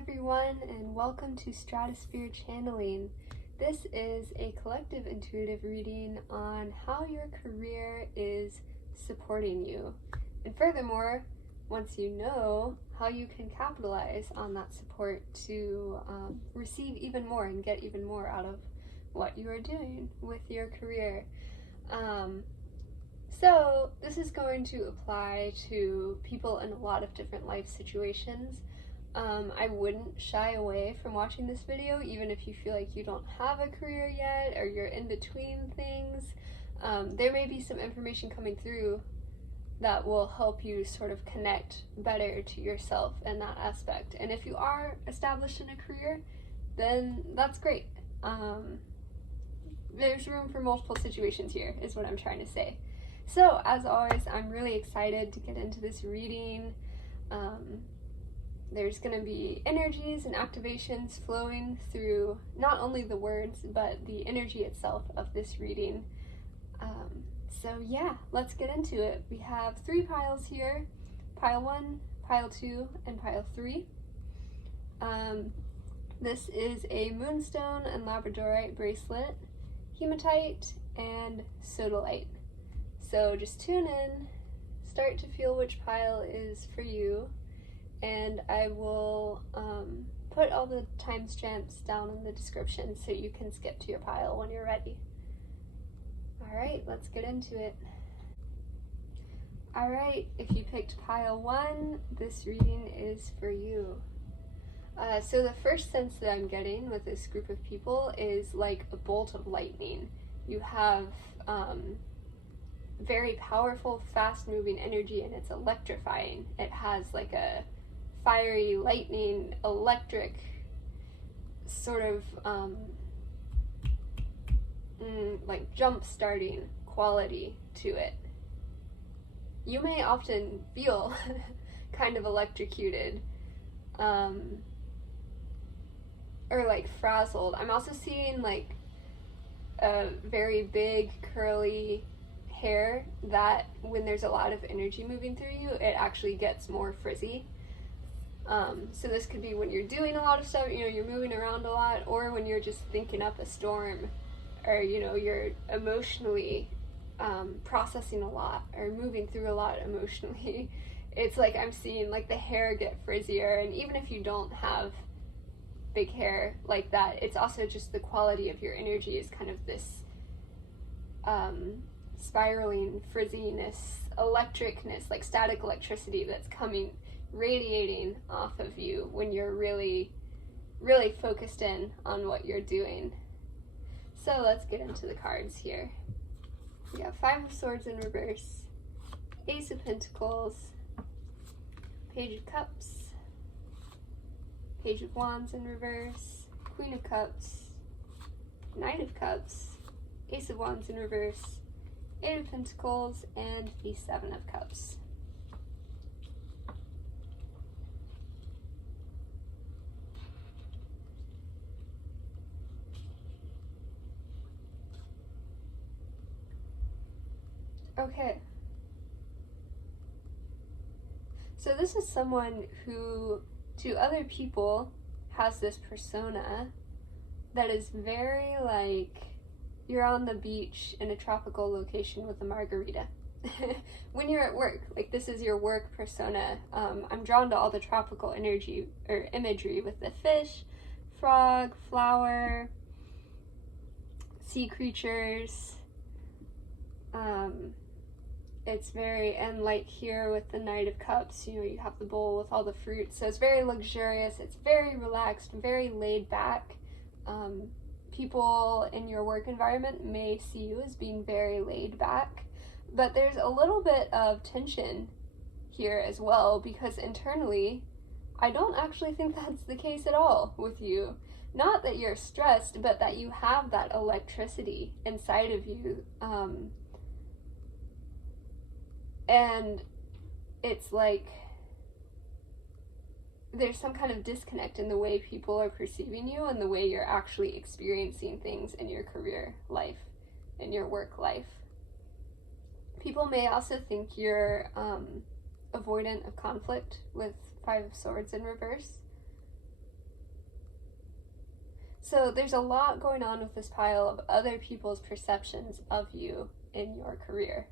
everyone, and welcome to Stratosphere Channeling. This is a collective intuitive reading on how your career is supporting you. And furthermore, once you know, how you can capitalize on that support to receive even more and get even more out of what you are doing with your career. So this is going to apply to people in a lot of different life situations. I wouldn't shy away from watching this video, even if you feel like you don't have a career yet or you're in between things. There may be some information coming through that will help you sort of connect better to yourself in that aspect. And if you are established in a career, then that's great. There's room for multiple situations here, is what I'm trying to say. So, as always, I'm really excited to get into this reading. There's going to be energies and activations flowing through not only the words, but the energy itself of this reading. So yeah, let's get into it. We have 3 piles here, pile 1, pile 2, and pile 3. This is a moonstone and labradorite bracelet, hematite, and sodalite. So just tune in, start to feel which pile is for you, and I will put all the timestamps down in the description so you can skip to your pile when you're ready. Alright, let's get into it. Alright, if you picked pile 1, this reading is for you. So the first sense that I'm getting with this group of people is like a bolt of lightning. You have very powerful, fast-moving energy, and it's electrifying. It has like a fiery, lightning, electric sort of like jump-starting quality to it. You may often feel kind of electrocuted or like frazzled. I'm also seeing like a very big curly hair that when there's a lot of energy moving through you, it actually gets more frizzy. So this could be when you're doing a lot of stuff, you're moving around a lot, or when you're just thinking up a storm, or you're emotionally processing a lot or moving through a lot emotionally. It's like I'm seeing like the hair get frizzier, and even if you don't have big hair like that, it's also just the quality of your energy is kind of this spiraling frizziness, electricness, like static electricity that's coming, radiating off of you when you're really, really focused in on what you're doing. So let's get into the cards here. We have 5 of Swords in reverse, Ace of Pentacles, Page of Cups, Page of Wands in reverse, Queen of Cups, Knight of Cups, Ace of Wands in reverse, 8 of Pentacles, and the 7 of Cups. Okay. So this is someone who, to other people, has this persona that is very like you're on the beach in a tropical location with a margarita. When you're at work, like this is your work persona. I'm drawn to all the tropical energy or imagery with the fish, frog, flower, sea creatures. It's very, and like here with the Knight of Cups, you have the bowl with all the fruit, so it's very luxurious, it's very relaxed, very laid back. People in your work environment may see you as being very laid back, but there's a little bit of tension here as well, because internally, I don't actually think that's the case at all with you. Not that you're stressed, but that you have that electricity inside of you, and it's like there's some kind of disconnect in the way people are perceiving you and the way you're actually experiencing things in your career life, in your work life. People may also think you're avoidant of conflict with 5 of Swords in reverse. So there's a lot going on with this pile of other people's perceptions of you in your career.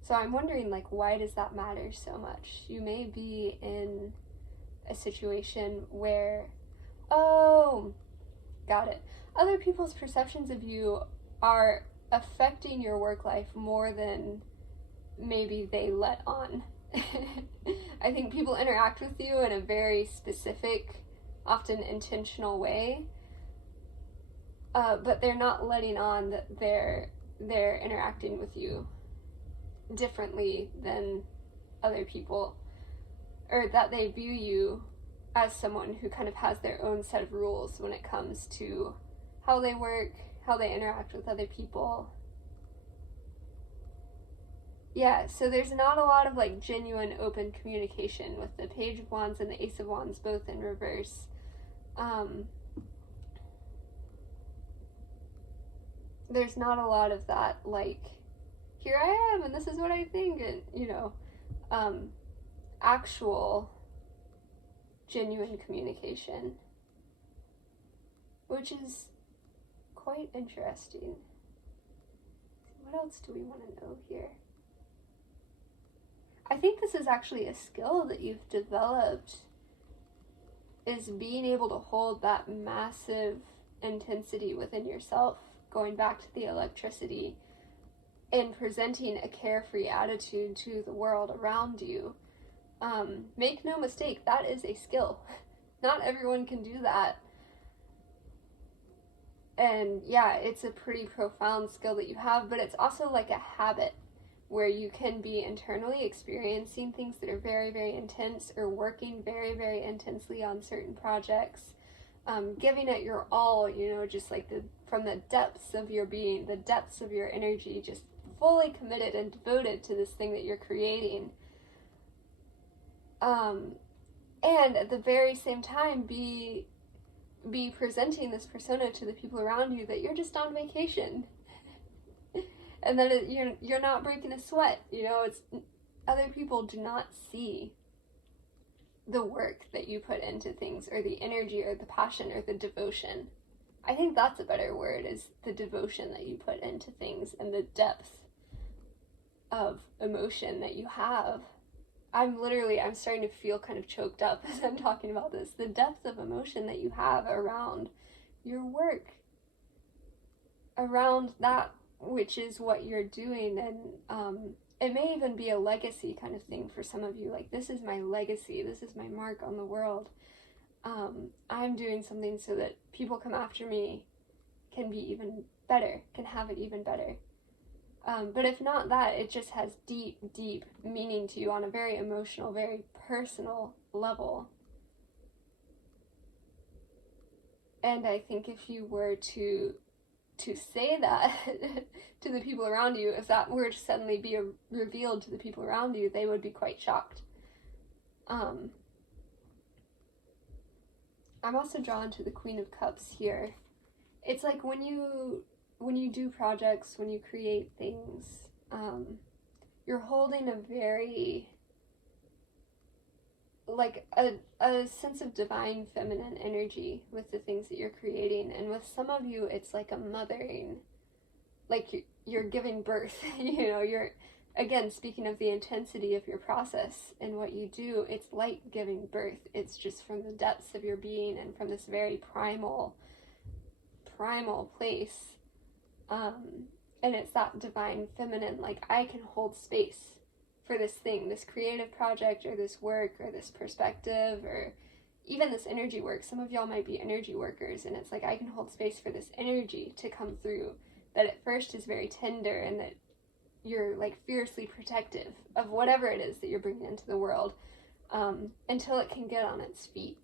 So I'm wondering, like, why does that matter so much? You may be in a situation where, oh, got it. Other people's perceptions of you are affecting your work life more than maybe they let on. I think people interact with you in a very specific, often intentional way, but they're not letting on that they're interacting with you differently than other people, or that they view you as someone who kind of has their own set of rules when it comes to how they work, how they interact with other people. Yeah, so there's not a lot of like genuine open communication with the Page of Wands and the Ace of Wands both in reverse. There's not a lot of that, like, here I am and this is what I think, and actual genuine communication, which is quite interesting. What else do we want to know here? I think this is actually a skill that you've developed, is being able to hold that massive intensity within yourself, going back to the electricity, and presenting a carefree attitude to the world around you. Make no mistake, that is a skill. Not everyone can do that. And yeah, it's a pretty profound skill that you have, but it's also like a habit where you can be internally experiencing things that are very, very intense, or working very, very intensely on certain projects, giving it your all, just like from the depths of your being, the depths of your energy, just fully committed and devoted to this thing that you're creating. And at the very same time, be presenting this persona to the people around you that you're just on vacation. And that you're not breaking a sweat. It's other people do not see the work that you put into things, or the energy, or the passion, or the devotion. I think that's a better word, is the devotion that you put into things, and the depth of emotion that you have. I'm starting to feel kind of choked up as I'm talking about this. The depth of emotion that you have around your work, around that which is what you're doing. And it may even be a legacy kind of thing for some of you. Like, this is my legacy, this is my mark on the world. I'm doing something so that people come after me can be even better, can have it even better. But if not that, it just has deep, deep meaning to you on a very emotional, very personal level. And I think if you were to say that to the people around you, if that were to suddenly be revealed to the people around you, they would be quite shocked. I'm also drawn to the Queen of Cups here. It's like when you do projects, when you create things, you're holding a very, like a sense of divine feminine energy with the things that you're creating. And with some of you, it's like a mothering, like you're giving birth. You're, again, speaking of the intensity of your process and what you do, it's like giving birth. It's just from the depths of your being and from this very primal place. And it's that divine feminine, like, I can hold space for this thing, this creative project, or this work, or this perspective, or even this energy work. Some of y'all might be energy workers, and it's like, I can hold space for this energy to come through, that at first is very tender, and that you're like fiercely protective of whatever it is that you're bringing into the world, until it can get on its feet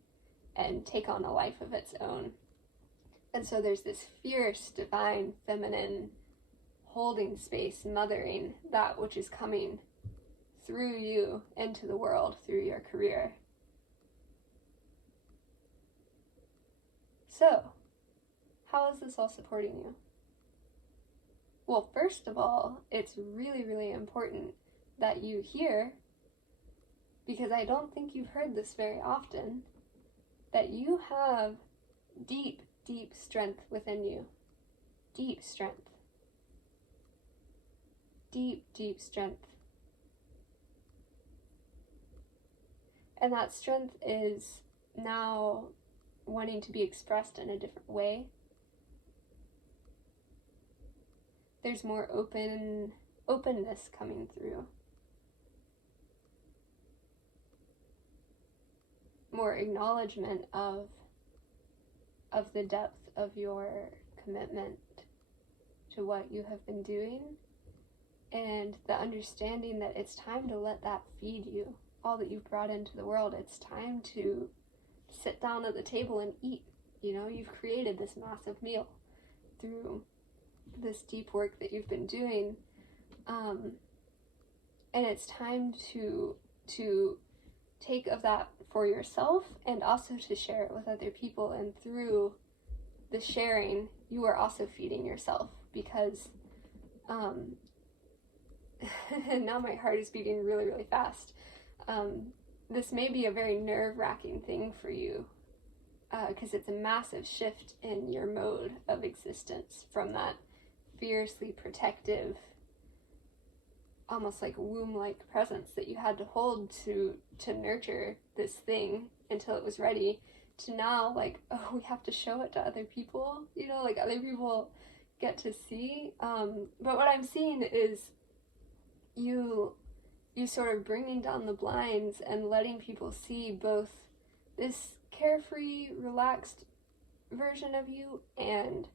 and take on a life of its own. And so there's this fierce, divine, feminine holding space, mothering that which is coming through you into the world, through your career. So, how is this all supporting you? Well, first of all, it's really, really important that you hear, because I don't think you've heard this very often, that you have deep, deep strength within you. Deep strength. Deep, deep strength. And that strength is now wanting to be expressed in a different way. There's more openness coming through. More acknowledgement of the depth of your commitment to what you have been doing, and the understanding that it's time to let that feed you. All that you've brought into the world, it's time to sit down at the table and eat. You know, you've created this massive meal through this deep work that you've been doing, and it's time to take of that for yourself and also to share it with other people. And through the sharing, you are also feeding yourself, because now my heart is beating really, really fast. This may be a very nerve-wracking thing for you, because it's a massive shift in your mode of existence from that fiercely protective, almost like womb-like presence that you had to hold to nurture this thing until it was ready, to now, like, oh, we have to show it to other people, you know, like other people get to see. But what I'm seeing is you sort of bringing down the blinds and letting people see both this carefree, relaxed version of you and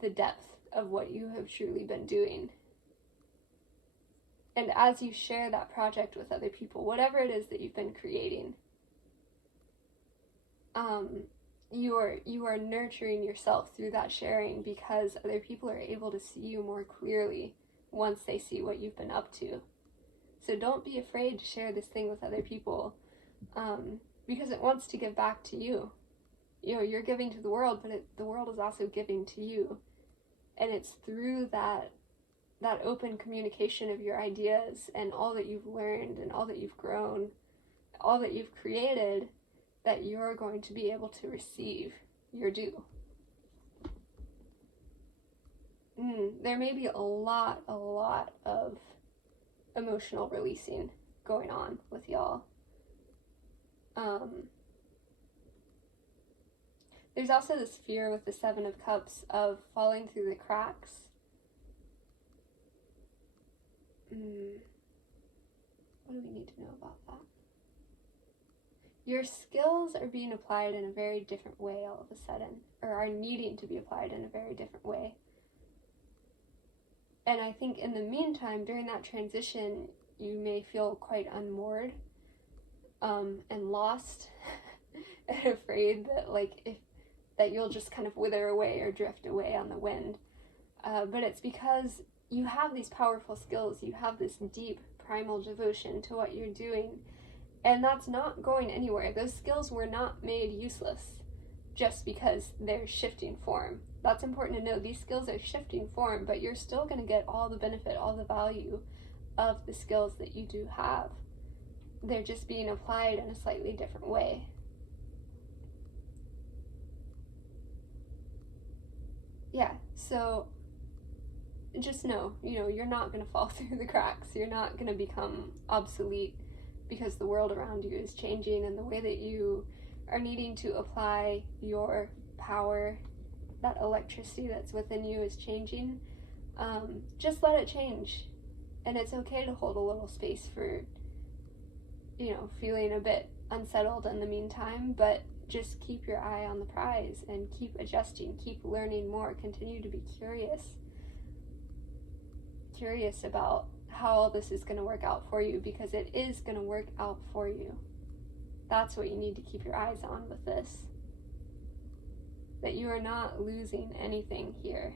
the depth of what you have truly been doing. And as you share that project with other people, whatever it is that you've been creating, you are nurturing yourself through that sharing, because other people are able to see you more clearly once they see what you've been up to. So don't be afraid to share this thing with other people, because it wants to give back to you. You know, you're giving to the world, but the world is also giving to you. And it's through that open communication of your ideas and all that you've learned and all that you've grown, all that you've created, that you're going to be able to receive your due. There may be a lot of emotional releasing going on with y'all. There's also this fear with the Seven of Cups of falling through the cracks. What do we need to know about that? Your skills are being applied in a very different way all of a sudden, or are needing to be applied in a very different way. And I think in the meantime, during that transition, you may feel quite unmoored, and lost, and afraid that that you'll just kind of wither away or drift away on the wind. But it's because you have these powerful skills, you have this deep primal devotion to what you're doing, and that's not going anywhere. Those skills were not made useless just because they're shifting form. That's important to know. These skills are shifting form, but you're still going to get all the benefit, all the value of the skills that you do have. They're just being applied in a slightly different way. Yeah, so just know, you're not going to fall through the cracks. You're not going to become obsolete because the world around you is changing, and the way that you are needing to apply your power, that electricity that's within you, is changing. Just let it change. And it's okay to hold a little space for, feeling a bit unsettled in the meantime, but just keep your eye on the prize and keep adjusting, keep learning more, continue to be curious about how all this is going to work out for you, because it is going to work out for you. That's what you need to keep your eyes on with this. That you are not losing anything here.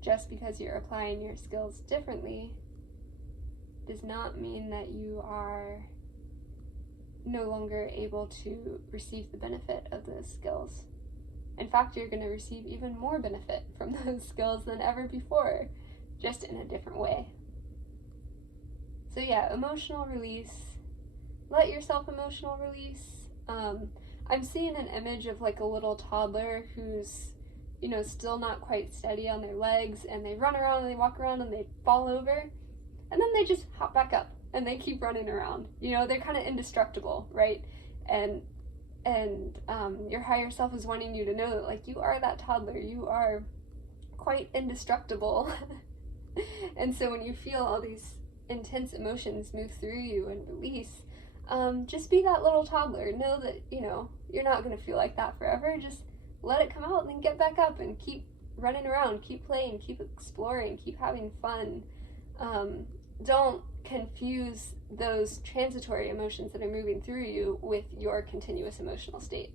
Just because you're applying your skills differently does not mean that you are no longer able to receive the benefit of those skills. In fact, you're going to receive even more benefit from those skills than ever before, just in a different way. So yeah, emotional release. Let yourself emotional release. I'm seeing an image of like a little toddler who's, you know, still not quite steady on their legs, and they run around and they walk around and they fall over, and then they just hop back up and they keep running around. You know, they're kind of indestructible, right? And your higher self is wanting you to know that, like, you are that toddler. You are quite indestructible. And so when you feel all these intense emotions move through you and release, just be that little toddler. Know that, you know, you're not going to feel like that forever. Just let it come out and then get back up and keep running around, keep playing, keep exploring, keep having fun. Don't confuse those transitory emotions that are moving through you with your continuous emotional state.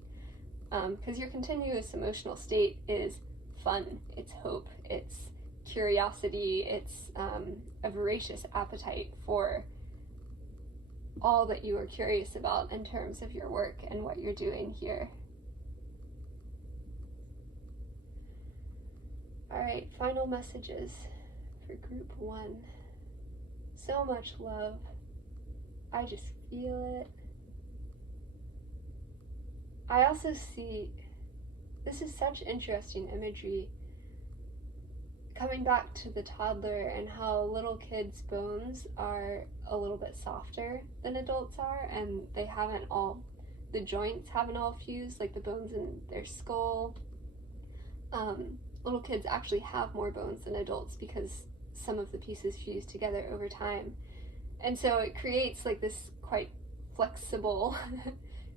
Because your continuous emotional state is fun, it's hope, it's curiosity, it's a voracious appetite for all that you are curious about in terms of your work and what you're doing here. Alright, final messages for group 1. So much love. I just feel it. I also see, this is such interesting imagery, coming back to the toddler and how little kids' bones are a little bit softer than adults are, and they haven't all, the joints haven't all fused, like the bones in their skull. Little kids actually have more bones than adults because some of the pieces fuse together over time. And so it creates like this quite flexible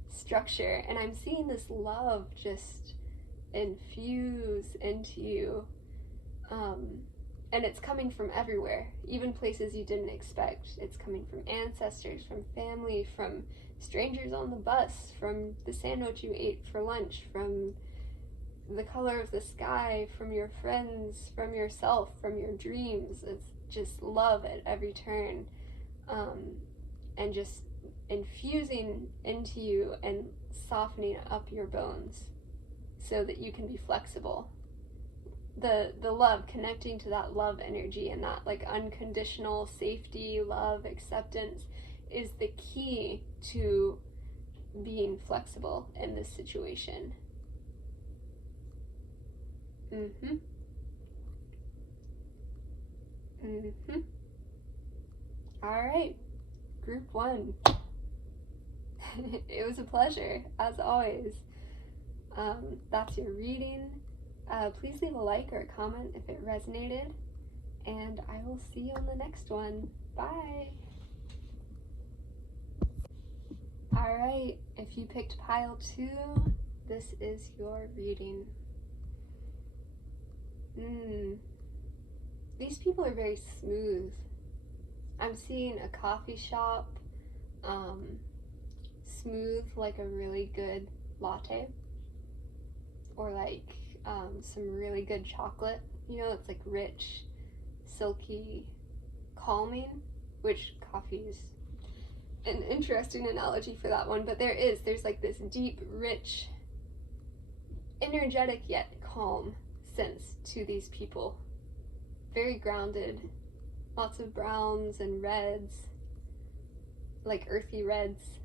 structure, and I'm seeing this love just infuse into you. And it's coming from everywhere, even places you didn't expect. It's coming from ancestors, from family, from strangers on the bus, from the sandwich you ate for lunch, from the color of the sky, from your friends, from yourself, from your dreams. It's just love at every turn, and just infusing into you and softening up your bones so that you can be flexible. The love, connecting to that love energy and that like unconditional safety, love, acceptance is the key to being flexible in this situation. All right, group 1. It was a pleasure, as always. That's your reading. Please leave a like or a comment if it resonated, and I will see you on the next one. Bye! Alright, if you picked pile 2, this is your reading. These people are very smooth. I'm seeing a coffee shop, smooth like a really good latte, or like some really good chocolate. You know, it's like rich, silky, calming, which coffee is an interesting analogy for that one, but there's like this deep, rich, energetic yet calm sense to these people. Very grounded, lots of browns and reds, like earthy reds.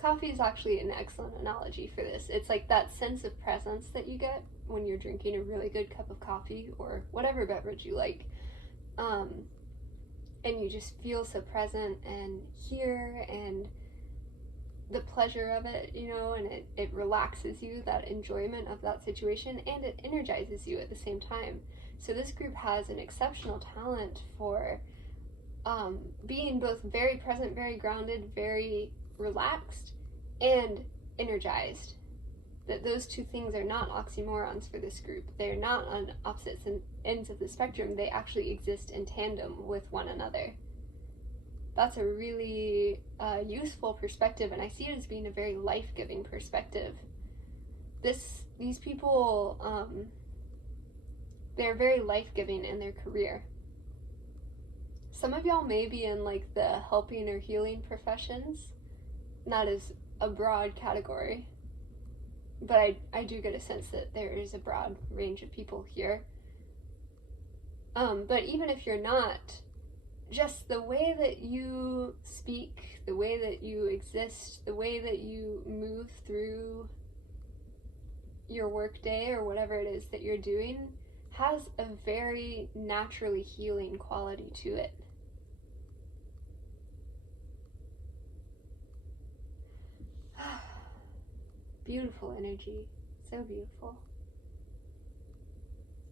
Coffee is actually an excellent analogy for this. It's like that sense of presence that you get when you're drinking a really good cup of coffee or whatever beverage you like. And you just feel so present and here, and the pleasure of it, you know, and it relaxes you, that enjoyment of that situation, and it energizes you at the same time. So this group has an exceptional talent for being both very present, very grounded, very relaxed, and energized. That those two things are not oxymorons for this group. They're not on opposite ends of the spectrum. They actually exist in tandem with one another. That's a really useful perspective, and I see it as being a very life-giving perspective. These people, they're very life-giving in their career. Some of y'all may be in like the helping or healing professions. That is a broad category, but I do get a sense that there is a broad range of people here. But even if you're not just the way that you speak, the way that you exist, the way that you move through your work day or whatever it is that you're doing has a very naturally healing quality to it. Beautiful energy. So beautiful.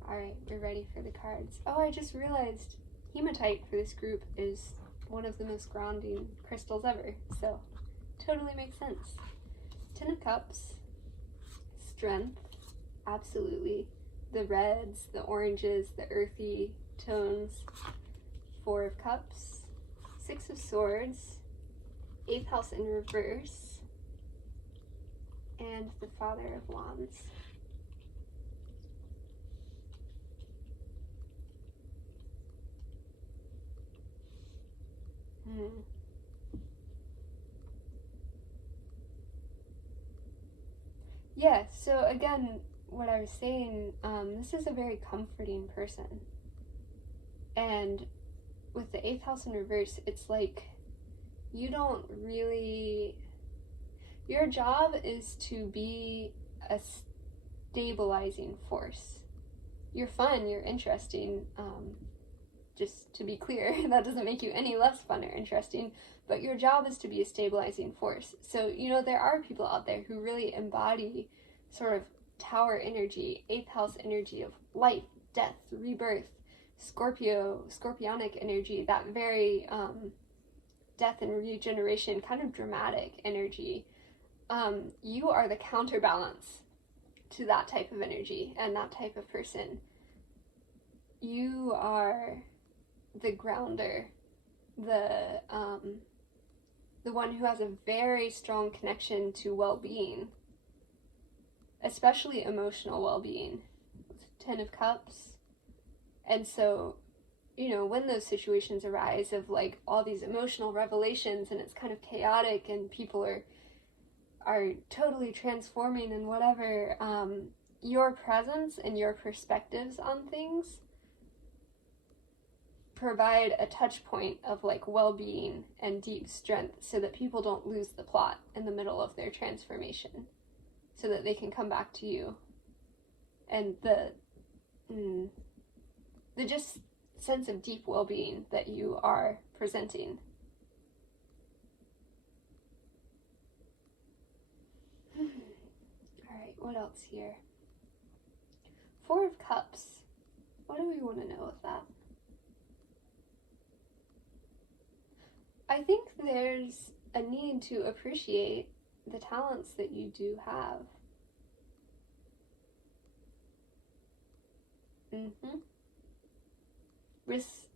Alright, we're ready for the cards. Oh, I just realized hematite for this group is one of the most grounding crystals ever, so totally makes sense. Ten of Cups, strength, absolutely. The reds, the oranges, the earthy tones. Four of Cups, Six of Swords, Eighth House in reverse, and the Father of Wands. Yeah, so again, what I was saying, this is a very comforting person. And with the Eighth House in reverse, it's like you don't really... Your job is to be a stabilizing force. You're fun, you're interesting, just to be clear, that doesn't make you any less fun or interesting, but your job is to be a stabilizing force. So, you know, there are people out there who really embody sort of tower energy, eighth house energy of life, death, rebirth, scorpionic energy, that very death and regeneration, kind of dramatic energy. You are the counterbalance to that type of energy and that type of person. You are the grounder, the one who has a very strong connection to well-being, especially emotional well-being. Ten of Cups. And so, you know, when those situations arise of like all these emotional revelations and it's kind of chaotic and people are totally transforming and whatever, your presence and your perspectives on things provide a touch point of like well-being and deep strength so that people don't lose the plot in the middle of their transformation, so that they can come back to you. And the just sense of deep well-being that you are presenting. Alright, what else here? Four of Cups. What do we want to know with that? I think there's a need to appreciate the talents that you do have. This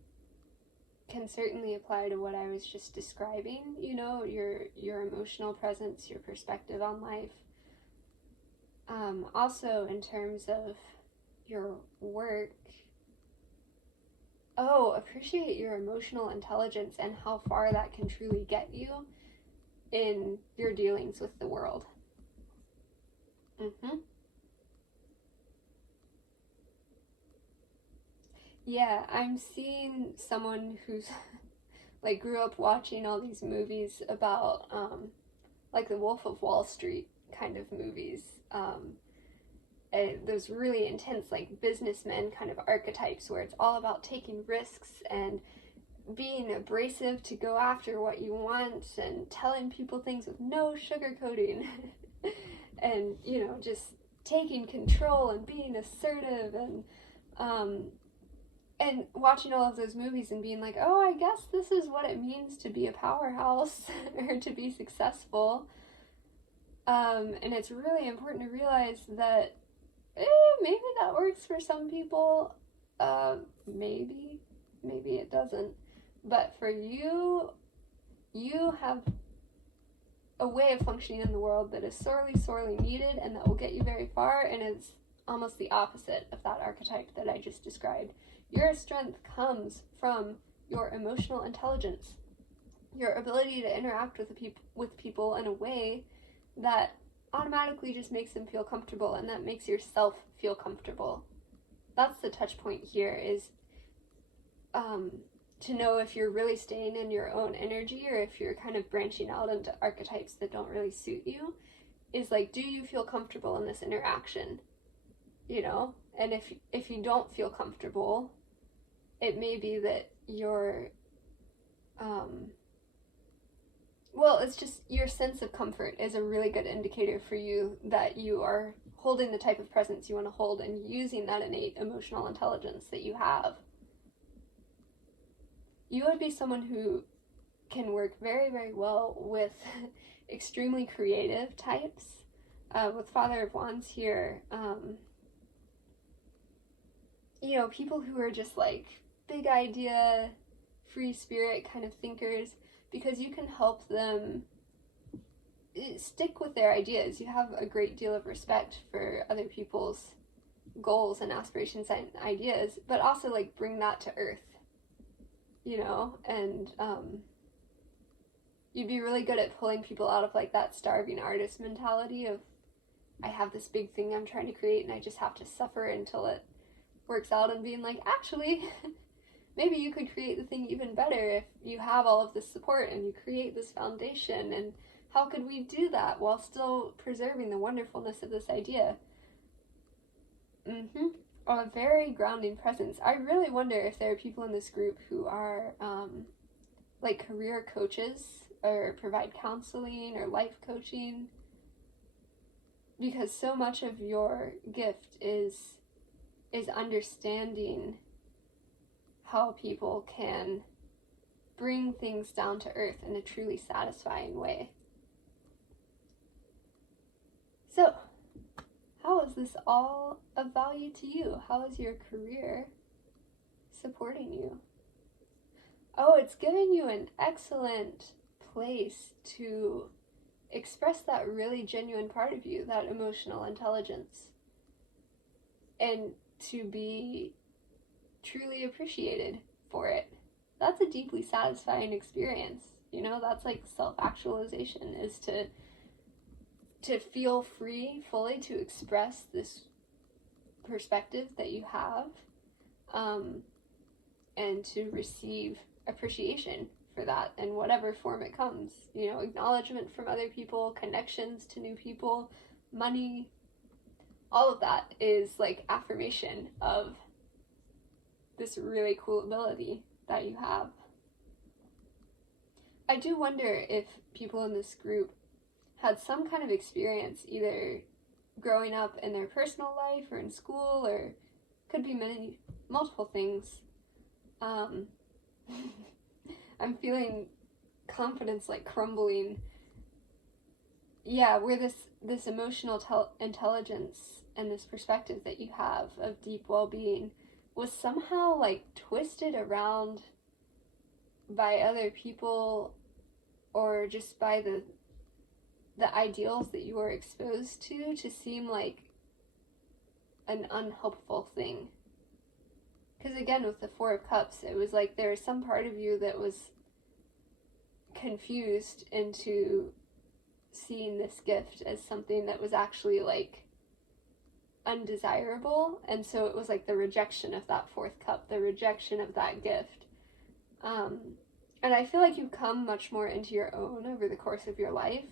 can certainly apply to what I was just describing, you know, your emotional presence, your perspective on life. Also in terms of your work, appreciate your emotional intelligence and how far that can truly get you in your dealings with the world. Yeah, I'm seeing someone who's like grew up watching all these movies about like the Wolf of Wall Street kind of movies. Those really intense like businessmen kind of archetypes where it's all about taking risks and being abrasive to go after what you want and telling people things with no sugarcoating and, you know, just taking control and being assertive and watching all of those movies and being like, oh, I guess this is what it means to be a powerhouse or to be successful. And it's really important to realize that maybe that works for some people. Maybe it doesn't. But for you, you have a way of functioning in the world that is sorely, sorely needed and that will get you very far, and it's almost the opposite of that archetype that I just described. Your strength comes from your emotional intelligence, your ability to interact with people in a way that automatically just makes them feel comfortable and that makes yourself feel comfortable. That's the touch point here, is to know if you're really staying in your own energy or if you're kind of branching out into archetypes that don't really suit you, is like, do you feel comfortable in this interaction? You know? And if you don't feel comfortable, it may be that you're, well, it's just your sense of comfort is a really good indicator for you that you are holding the type of presence you want to hold and using that innate emotional intelligence that you have. You would be someone who can work very, very well with extremely creative types. With Father of Wands here, you know, people who are just like big idea, free spirit kind of thinkers, because you can help them stick with their ideas. You have a great deal of respect for other people's goals and aspirations and ideas, but also like bring that to earth, you know, and you'd be really good at pulling people out of like that starving artist mentality of, I have this big thing I'm trying to create and I just have to suffer until it works out, and being like, actually, maybe you could create the thing even better if you have all of this support and you create this foundation, and how could we do that while still preserving the wonderfulness of this idea? A very grounding presence. I really wonder if there are people in this group who are like career coaches or provide counseling or life coaching, because so much of your gift is understanding how people can bring things down to earth in a truly satisfying way. So, how is this all of value to you? How is your career supporting you? Oh, it's giving you an excellent place to express that really genuine part of you, that emotional intelligence, and to be truly appreciated for it. That's a deeply satisfying experience. You know, that's like self-actualization, is to feel free fully to express this perspective that you have, and to receive appreciation for that in whatever form it comes. You know, acknowledgement from other people, connections to new people, money, all of that is like affirmation of this really cool ability that you have. I do wonder if people in this group had some kind of experience, either growing up in their personal life or in school, or could be multiple things. I'm feeling confidence like crumbling. Yeah, where this emotional intelligence and this perspective that you have of deep well-being was somehow like twisted around by other people, or just by the ideals that you were exposed to seem like an unhelpful thing. Because again, with the Four of Cups, it was like there was some part of you that was confused into seeing this gift as something that was actually like undesirable, and so it was like the rejection of that fourth cup, the rejection of that gift. And I feel like you come much more into your own over the course of your life,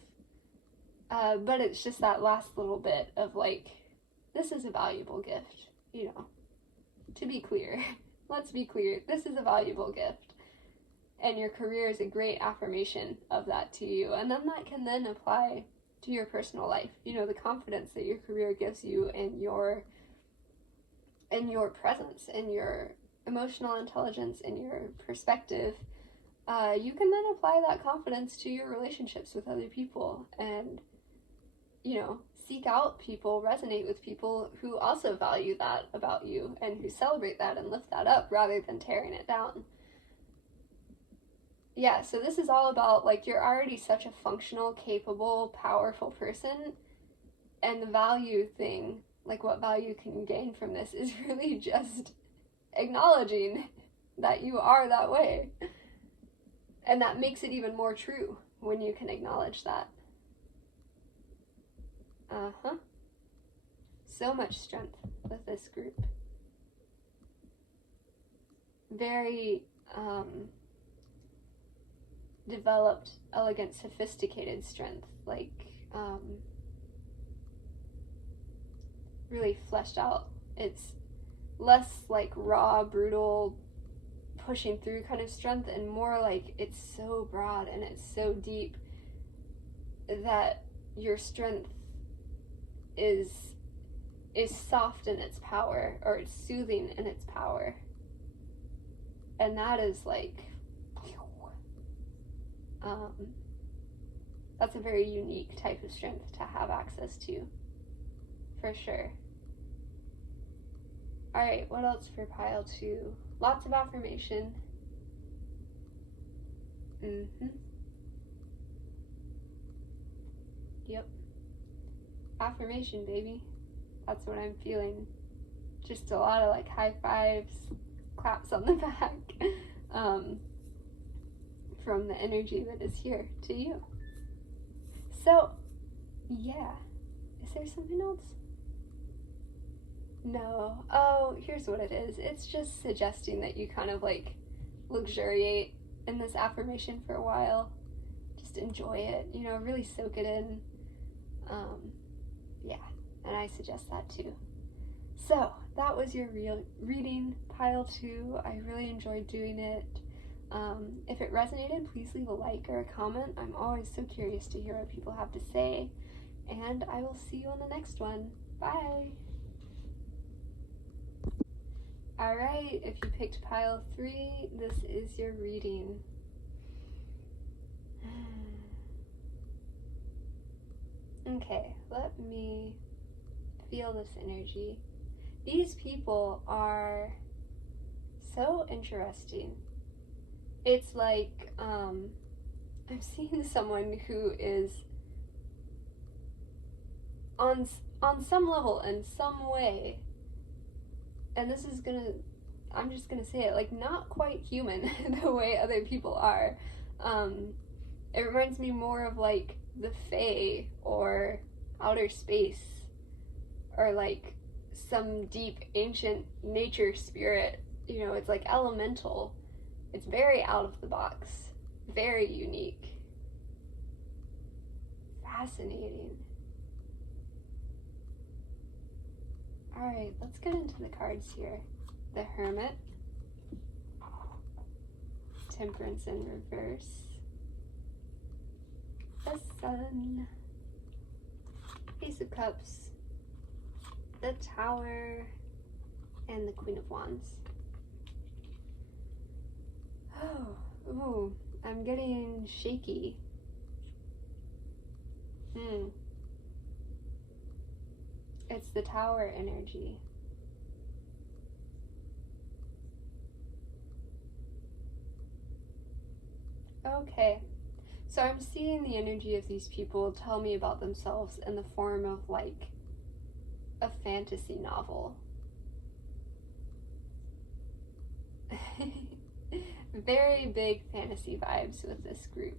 but it's just that last little bit of like, this is a valuable gift, you know, to be clear. Let's be clear, this is a valuable gift, and your career is a great affirmation of that to you, and then that can then apply to your personal life. You know, the confidence that your career gives you, and your presence, and your emotional intelligence, and your perspective, you can then apply that confidence to your relationships with other people, and, you know, seek out people, resonate with people who also value that about you, and who celebrate that and lift that up rather than tearing it down. Yeah, so this is all about, like, you're already such a functional, capable, powerful person, and the value thing, like what value can you gain from this, is really just acknowledging that you are that way. And that makes it even more true when you can acknowledge that. So much strength with this group. Very developed, elegant, sophisticated strength, like really fleshed out. It's less like raw, brutal, pushing through kind of strength, and more like it's so broad and it's so deep that your strength is soft in its power, or it's soothing in its power. And that is like that's a very unique type of strength to have access to, for sure. Alright, what else for pile 2? Lots of affirmation. Yep. Affirmation, baby. That's what I'm feeling. Just a lot of like high fives, claps on the back, from the energy that is here to you. So, yeah. Is there something else? No. Oh, here's what it is. It's just suggesting that you kind of like luxuriate in this affirmation for a while. Just enjoy it, you know, really soak it in. Yeah, and I suggest that too. So, that was your reading, pile 2. I really enjoyed doing it. If it resonated, please leave a like or a comment. I'm always so curious to hear what people have to say. And I will see you on the next one. Bye! Alright, if you picked pile 3, this is your reading. Okay, let me feel this energy. These people are so interesting. It's like, I'm seeing someone who is on some level, in some way, and this is I'm just gonna say it, like, not quite human the way other people are. It reminds me more of like the Fae or outer space, or like some deep ancient nature spirit. You know, it's like elemental. It's very out of the box, very unique, fascinating. Alright, let's get into the cards here. The Hermit, Temperance in reverse, the Sun, Ace of Cups, the Tower, and the Queen of Wands. Oh, ooh, I'm getting shaky. It's the Tower energy. Okay, so I'm seeing the energy of these people tell me about themselves in the form of like a fantasy novel. Very big fantasy vibes with this group.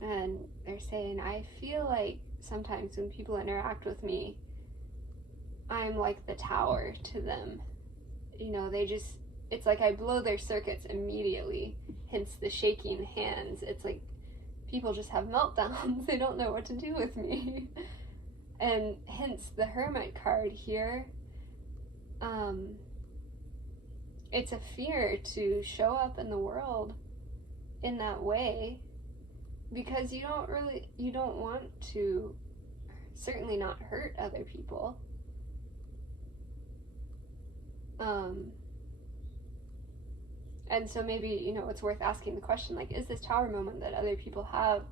And they're saying, I feel like sometimes when people interact with me, I'm like the tower to them. You know, it's like I blow their circuits immediately, hence the shaking hands. It's like people just have meltdowns. They don't know what to do with me. And hence the Hermit card here. It's a fear to show up in the world in that way, because you don't want to, certainly not hurt other people. And so maybe, you know, it's worth asking the question, like, is this tower moment that other people have,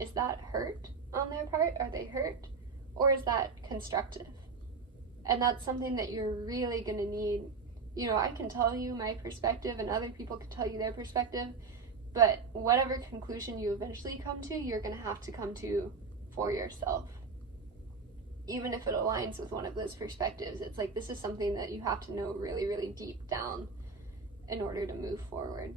is that hurt on their part? Are they hurt? Or is that constructive? And that's something that you're really going to need. You know, I can tell you my perspective and other people can tell you their perspective, but whatever conclusion you eventually come to, you're going to have to come to for yourself. Even if it aligns with one of those perspectives, it's like this is something that you have to know really, really deep down in order to move forward.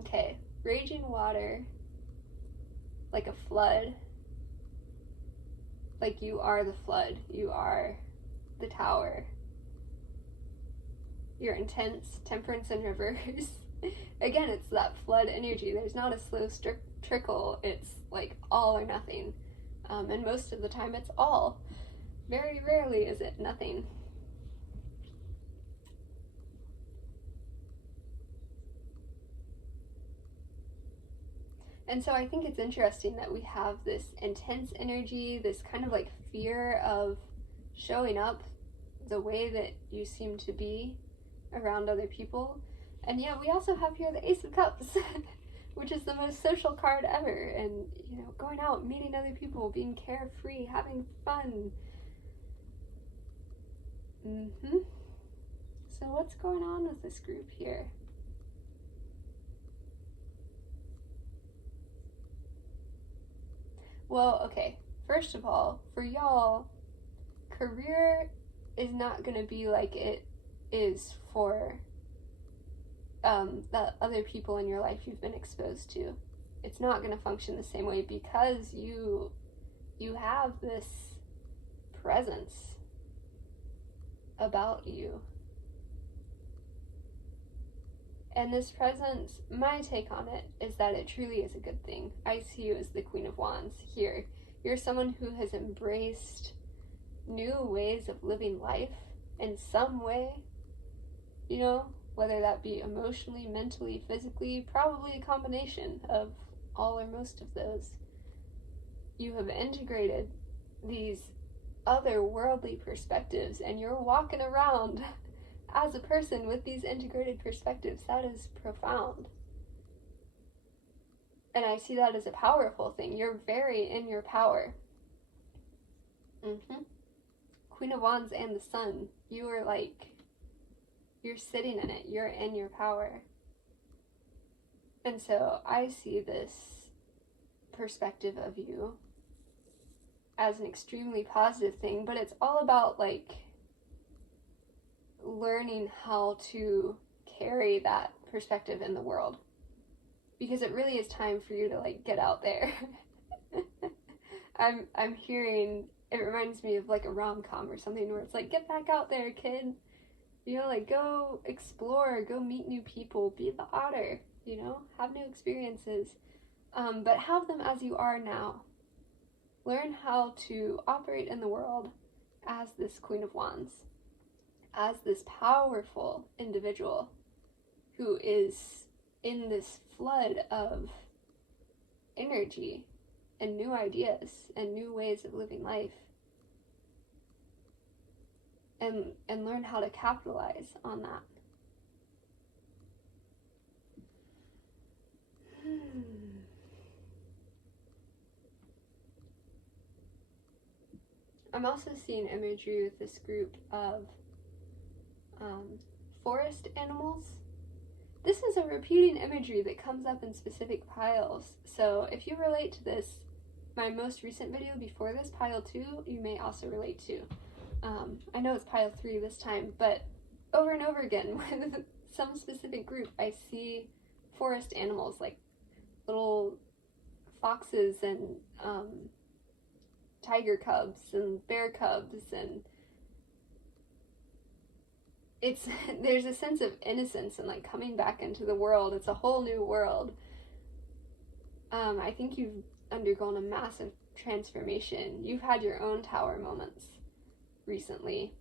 Okay, raging water, like a flood. Like, you are the flood, you are the tower. You're intense, temperance in reverse. Again, it's that flood energy. There's not a slow trickle. It's like all or nothing. And most of the time it's all. Very rarely is it nothing. And so I think it's interesting that we have this intense energy, this kind of like fear of showing up the way that you seem to be around other people. And yet we also have here the Ace of Cups, which is the most social card ever. And, you know, going out, meeting other people, being carefree, having fun. So what's going on with this group here? Well, okay, first of all, for y'all, career is not going to be like it is for the other people in your life you've been exposed to. It's not going to function the same way because you have this presence about you. And this presence, my take on it is that it truly is a good thing. I see you as the Queen of Wands here. You're someone who has embraced new ways of living life in some way, you know, whether that be emotionally, mentally, physically, probably a combination of all or most of those. You have integrated these otherworldly perspectives and you're walking around as a person with these integrated perspectives. That is profound. And I see that as a powerful thing. You're very in your power. Queen of Wands and the Sun. You are like, you're sitting in it. You're in your power. And so I see this perspective of you as an extremely positive thing, but it's all about like learning how to carry that perspective in the world, because it really is time for you to like get out there. I'm hearing, it reminds me of like a rom-com or something where it's like, get back out there, kid, you know, like go explore, go meet new people, be the otter, you know, have new experiences, but have them as you are now. Learn how to operate in the world as this Queen of Wands, as this powerful individual who is in this flood of energy and new ideas and new ways of living life, and learn how to capitalize on that. I'm also seeing imagery with this group of forest animals. This is a repeating imagery that comes up in specific piles. So if you relate to this, my most recent video before this, pile 2, you may also relate to. I know it's pile 3 this time, but over and over again with some specific group, I see forest animals like little foxes and tiger cubs and bear cubs, and it's there's a sense of innocence and like coming back into the world. It's a whole new world. I think you've undergone a massive transformation. You've had your own tower moments recently,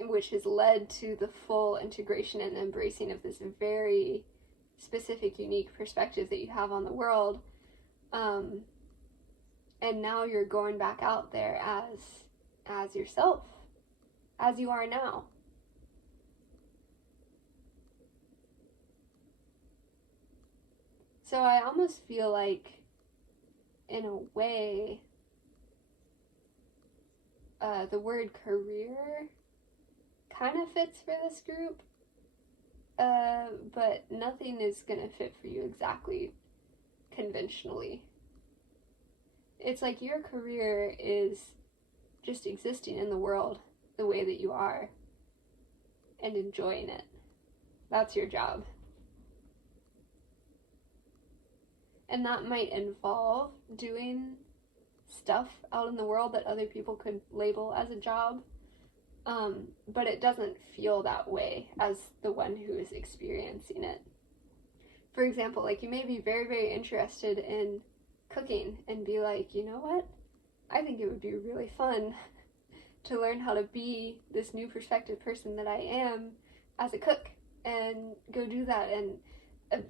which has led to the full integration and embracing of this very specific, unique perspective that you have on the world. And now you're going back out there as yourself, as you are now. So I almost feel like, in a way, the word career kind of fits for this group, but nothing is going to fit for you exactly conventionally. It's like your career is just existing in the world the way that you are and enjoying it. That's your job. And that might involve doing stuff out in the world that other people could label as a job, but it doesn't feel that way as the one who is experiencing it. For example, like, you may be very, very interested in cooking and be like, you know what? I think it would be really fun to learn how to be this new perspective person that I am as a cook, and go do that. And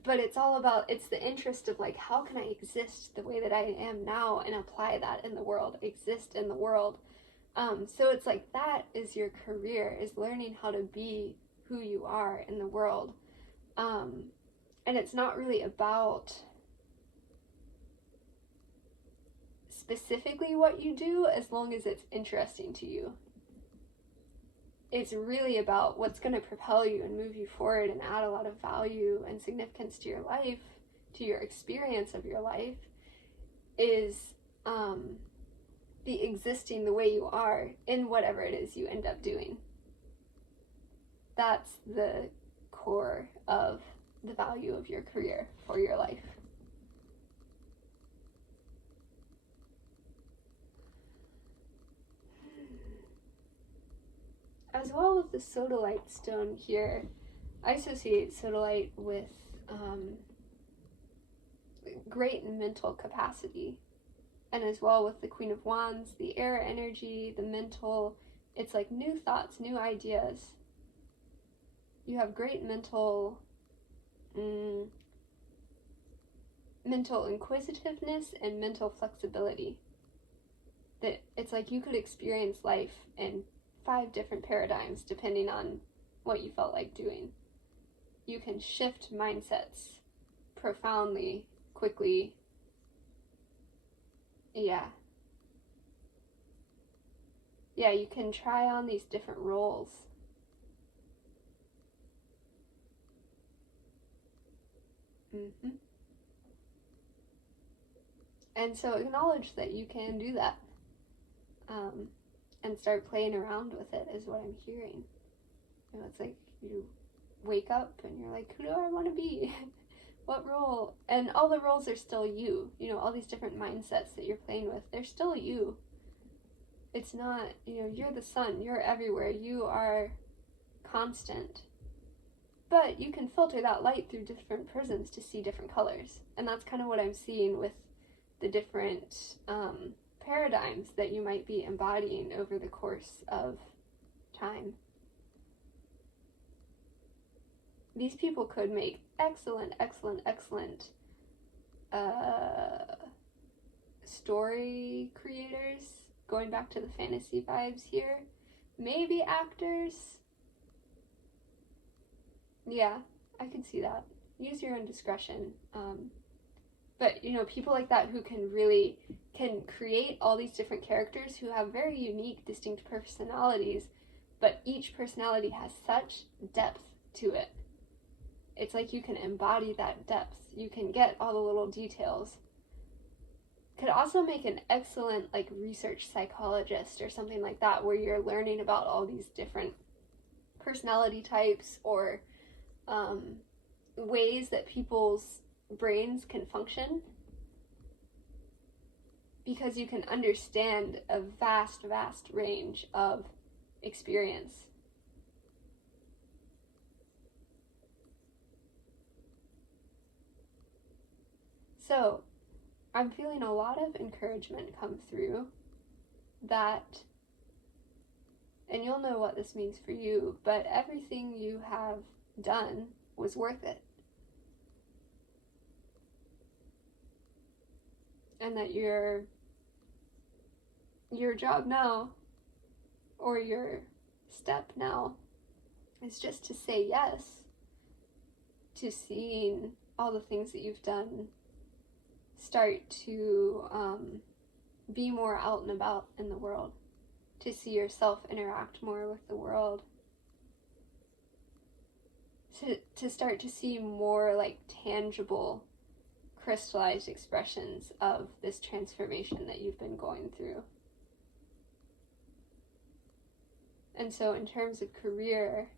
but it's all about, it's the interest of like, how can I exist the way that I am now and apply that in the world, exist in the world. So it's like, that is your career, is learning how to be who you are in the world. And it's not really about specifically what you do, as long as it's interesting to you. It's really about what's going to propel you and move you forward and add a lot of value and significance to your life, to your experience of your life, is the existing the way you are in whatever it is you end up doing. That's the core of the value of your career for your life. As well with the sodalite stone here, I associate sodalite with great mental capacity. And as well with the Queen of Wands, the air energy, the mental, it's like new thoughts, new ideas. You have great mental inquisitiveness and mental flexibility. That it's like you could experience life in 5 different paradigms depending on what you felt like doing. You can shift mindsets profoundly, quickly. Yeah, you can try on these different roles. And so acknowledge that you can do that. And start playing around with it, is what I'm hearing. You know, it's like you wake up and you're like, who do I want to be? What role? And all the roles are still you. You know, all these different mindsets that you're playing with, they're still you. It's not, you know, you're the sun, you're everywhere, you are constant. But you can filter that light through different prisms to see different colors. And that's kind of what I'm seeing with the different paradigms that you might be embodying over the course of time. These people could make excellent story creators, going back to the fantasy vibes here. Maybe actors. Yeah, I can see that. Use your own discretion. But, you know, people like that who can create all these different characters who have very unique, distinct personalities, but each personality has such depth to it. It's like you can embody that depth. You can get all the little details. Could also make an excellent, like, research psychologist or something like that, where you're learning about all these different personality types or ways that people's brains can function, because you can understand a vast range of experience. So I'm feeling a lot of encouragement come through that, and you'll know what this means for you, but everything you have done was worth it. And that your job now, or your step now, is just to say yes to seeing all the things that you've done start to be more out and about in the world, to see yourself interact more with the world, to start to see more like tangible, crystallized expressions of this transformation that you've been going through. And so in terms of career,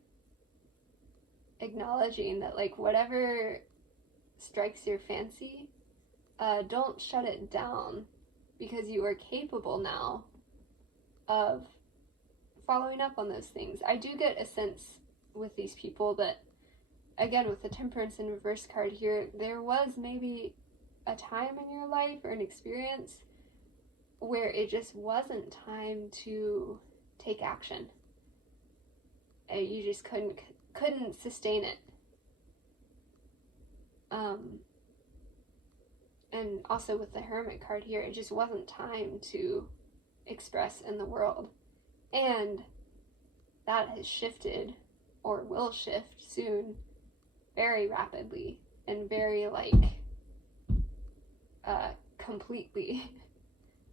acknowledging that, like, whatever strikes your fancy, don't shut it down because you are capable now of following up on those things. I do get a sense with these people that, again, with the Temperance in reverse card here, there was maybe a time in your life or an experience where it just wasn't time to take action. You just couldn't sustain it. And also with the Hermit card here, it just wasn't time to express in the world. And that has shifted, or will shift soon, very rapidly, and very, completely.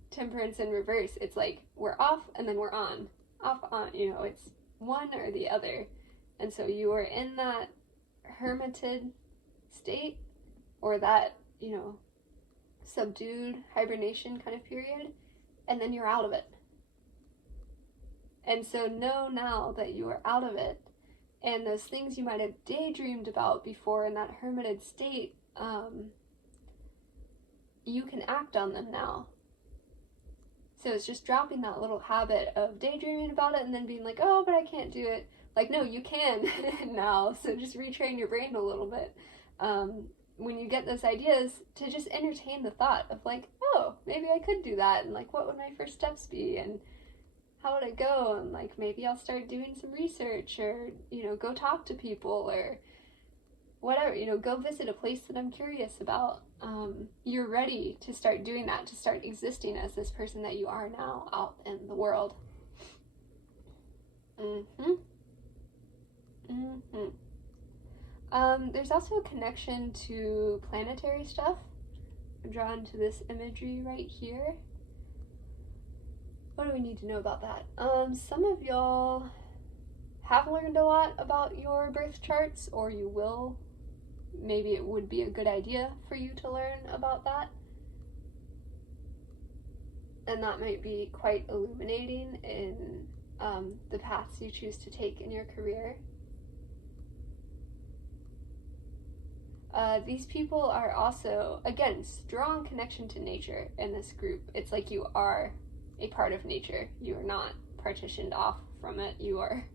Temperance in reverse, it's like, we're off, and then we're on. Off, on, it's one or the other. And so you are in that hermited state, or that, subdued hibernation kind of period, and then you're out of it. And so know now that you are out of it, and those things you might have daydreamed about before in that hermited state, you can act on them now. So it's just dropping that little habit of daydreaming about it and then being like, oh, but I can't do it. Like, no, you can now. So just retrain your brain a little bit. When you get those ideas, to just entertain the thought of like, oh, maybe I could do that. And like, what would my first steps be? And how would I go? And like, maybe I'll start doing some research, or, go talk to people, or whatever, go visit a place that I'm curious about. You're ready to start doing that, to start existing as this person that you are now out in the world. There's also a connection to planetary stuff. I'm drawn to this imagery right here. What do we need to know about that? Some of y'all have learned a lot about your birth charts, or you will. Maybe it would be a good idea for you to learn about that. And that might be quite illuminating in the paths you choose to take in your career. These people are also, again, strong connection to nature in this group. It's like you are a part of nature. You are not partitioned off from it. You are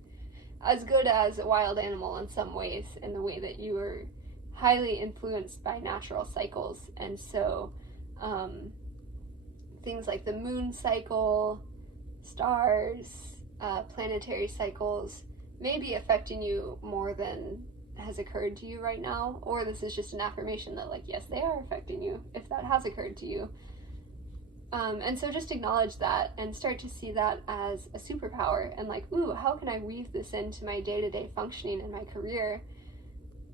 as good as a wild animal in some ways, in the way that you are highly influenced by natural cycles. And so things like the moon cycle, stars, planetary cycles may be affecting you more than has occurred to you right now, or this is just an affirmation that, like, yes, they are affecting you if that has occurred to you. And so just acknowledge that and start to see that as a superpower, and like, ooh, how can I weave this into my day-to-day functioning in my career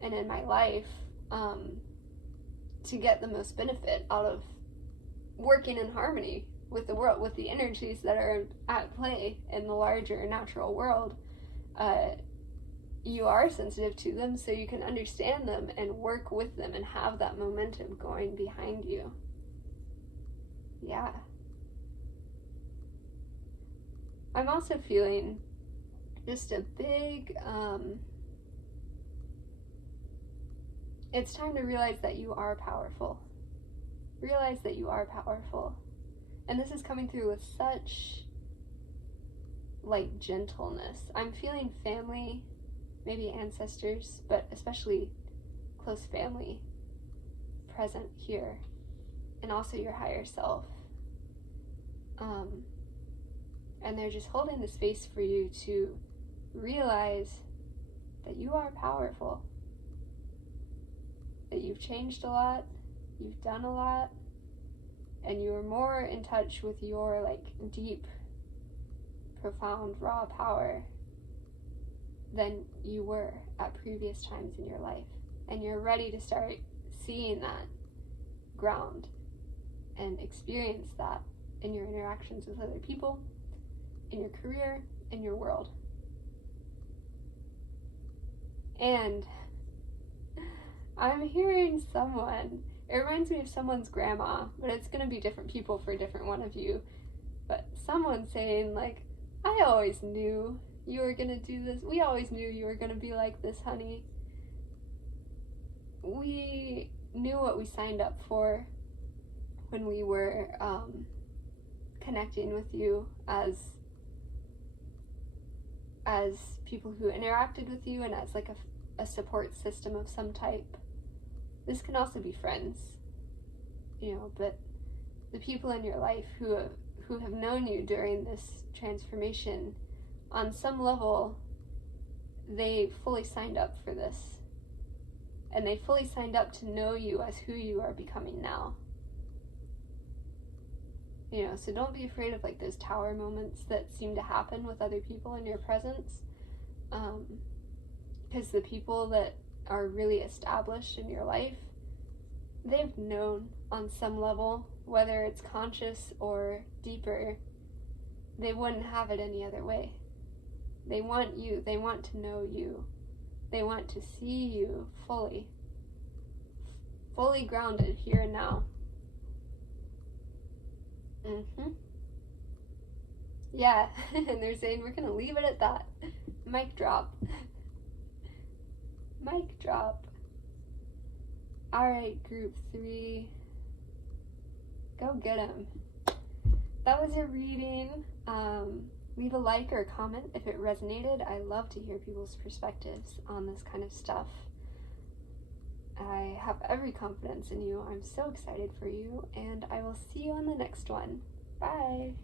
and in my life, to get the most benefit out of working in harmony with the world, with the energies that are at play in the larger natural world. You are sensitive to them, so you can understand them and work with them and have that momentum going behind you. Yeah. I'm also feeling just a big, it's time to realize that you are powerful. Realize that you are powerful. And this is coming through with such, gentleness. I'm feeling family, maybe ancestors, but especially close family present here, and also your higher self. And they're just holding the space for you to realize that you are powerful, that you've changed a lot, you've done a lot, and you're more in touch with your deep, profound, raw power than you were at previous times in your life. And you're ready to start seeing that ground and experience that in your interactions with other people, in your career, in your world. And I'm hearing someone, it reminds me of someone's grandma, but it's going to be different people for different one of you. But someone saying, I always knew you were going to do this. We always knew you were going to be like this, honey. We knew what we signed up for when we were connecting with you as people who interacted with you and as like a support system of some type. This can also be friends, you know, but the people in your life who have known you during this transformation, on some level, they fully signed up for this. And they fully signed up to know you as who you are becoming now. You know, so don't be afraid of like those tower moments that seem to happen with other people in your presence. Because the people that are really established in your life, they've known on some level, whether it's conscious or deeper, they wouldn't have it any other way. They want you, they want to know you, they want to see you fully grounded here and now. Yeah, and they're saying we're gonna leave it at that. Mic drop. Mic drop. Alright, group 3. Go get 'em. That was your reading. Leave a like or a comment if it resonated. I love to hear people's perspectives on this kind of stuff. I have every confidence in you. I'm so excited for you, and I will see you on the next one. Bye!